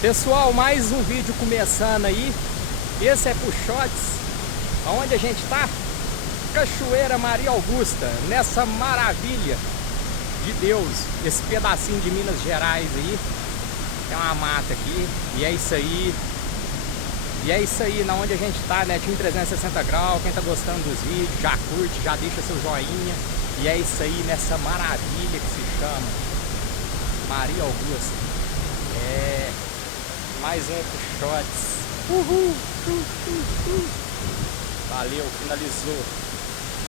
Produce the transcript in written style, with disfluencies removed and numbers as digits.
Pessoal, mais um vídeo começando aí. Esse é Puxotes. Aonde a gente tá? Cachoeira Maria Augusta, nessa maravilha de Deus, esse pedacinho de Minas Gerais aí. Tem uma mata aqui e é isso aí. E é isso aí, na onde a gente tá, né? Time 360 graus. Quem tá gostando dos vídeos, já curte, já deixa seu joinha. E é isso aí, nessa maravilha que se chama Maria Augusta. É mais um Puxotes. Uhul. Valeu, finalizou.